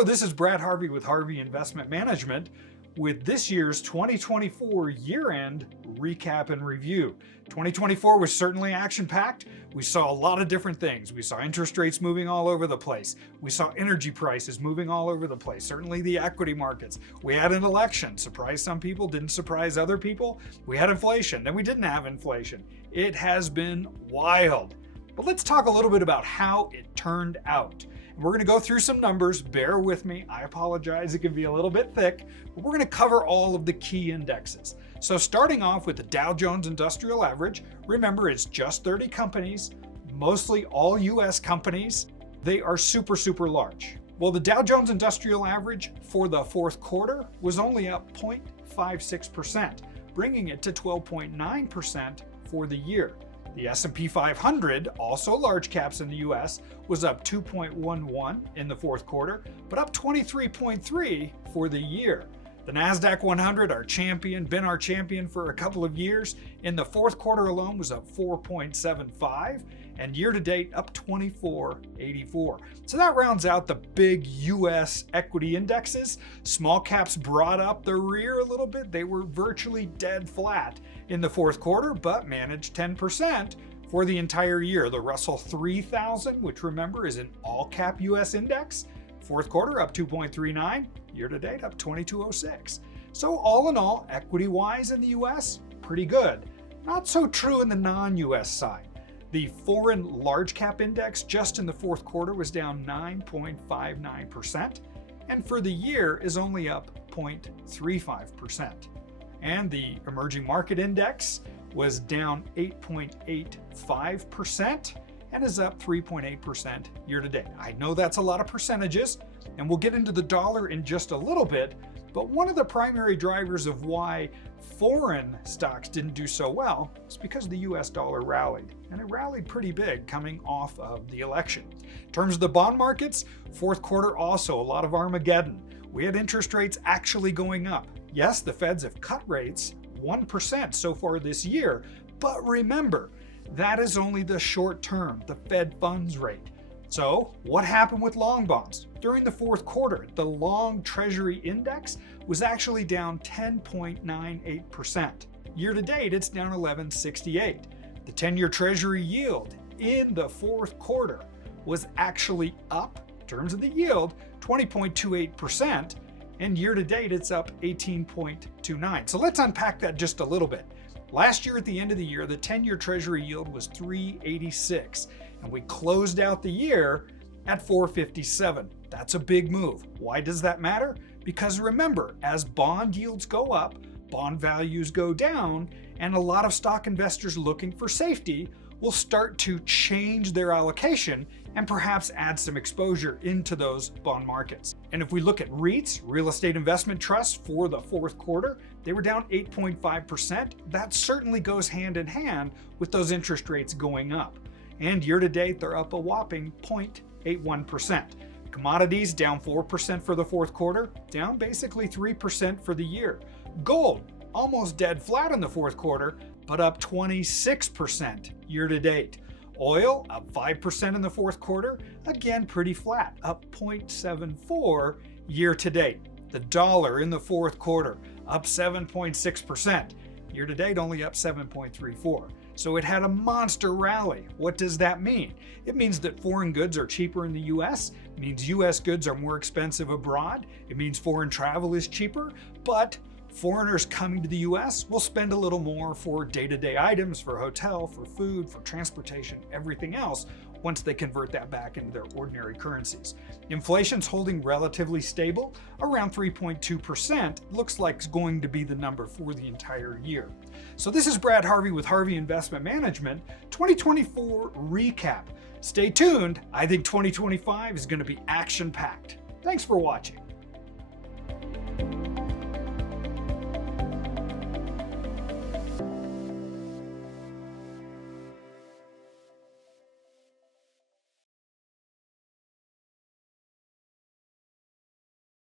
Hello, this is Brad Harvey with Harvey Investment Management with this year's 2024 year-end recap and review. 2024 was certainly action-packed. We saw a lot of different things. We saw interest rates moving all over the place. We saw energy prices moving all over the place. Certainly the equity markets. We had an election. Surprised some people, didn't surprise other people. We had inflation, then we didn't have inflation. It has been wild. But let's talk a little bit about how it turned out. We're going to go through some numbers. Bear with me. I apologize. It can be a little bit thick, but we're going to cover all of the key indexes. So starting off with the Dow Jones Industrial Average, remember it's just 30 companies, mostly all US companies. They are super large. Well, the Dow Jones Industrial Average for the fourth quarter was only up 0.56%, bringing it to 12.9% for the year. The S&P 500, also large caps in the US, was up 2.11 in the fourth quarter, but up 23.3 for the year. The NASDAQ 100, our champion, been our champion for a couple of years, in the fourth quarter alone was up 4.75, and year to date up 24.84. So that rounds out the big US equity indexes. Small caps brought up the rear a little bit. They were virtually dead flat in the fourth quarter, but managed 10% for the entire year. The Russell 3000, which remember is an all-cap US index, fourth quarter up 2.39, year to date up 22.06. So all in all, equity-wise in the US, pretty good. Not so true in the non-US side. The foreign large cap index just in the fourth quarter was down 9.59%, and for the year is only up 0.35%. And the emerging market index was down 8.85% and is up 3.8% year to date. I know that's a lot of percentages, and we'll get into the dollar in just a little bit, but one of the primary drivers of why foreign stocks didn't do so well is because the US dollar rallied, and it rallied pretty big coming off of the election. In terms of the bond markets, fourth quarter also a lot of Armageddon. We had interest rates actually going up. Yes, the Feds have cut rates 1% so far this year, but remember, that is only the short term, the Fed funds rate. So what happened with long bonds? During the fourth quarter, the long Treasury index was actually down 10.98%. Year to date, it's down 11.68. The 10-year Treasury yield in the fourth quarter was actually up, in terms of the yield, 20.28%, and year to date, it's up 18.29. So let's unpack that just a little bit. Last year at the end of the year, the 10-year Treasury yield was 3.86, and we closed out the year at 4.57. That's a big move. Why does that matter? Because remember, as bond yields go up, bond values go down, and a lot of stock investors looking for safety will start to change their allocation and perhaps add some exposure into those bond markets. And if we look at REITs, real estate investment trusts, for the fourth quarter, they were down 8.5%. That certainly goes hand in hand with those interest rates going up. And year to date, they're up a whopping 0.81%. Commodities down 4% for the fourth quarter, down basically 3% for the year. Gold, almost dead flat in the fourth quarter, but up 26% year to date. Oil up 5% in the fourth quarter, again pretty flat, up 0.74 year to date. The dollar in the fourth quarter up 7.6%, year to date only up 7.34. So it had a monster rally. What does that mean? It means that foreign goods are cheaper in the US, it means US goods are more expensive abroad, it means foreign travel is cheaper, but foreigners coming to the US will spend a little more for day-to-day items, for hotel, for food, for transportation, everything else, once they convert that back into their ordinary currencies. Inflation's holding relatively stable, around 3.2%, looks like it's going to be the number for the entire year. So this is Brad Harvey with Harvey Investment Management, 2024 recap. Stay tuned, I think 2025 is going to be action-packed. Thanks for watching.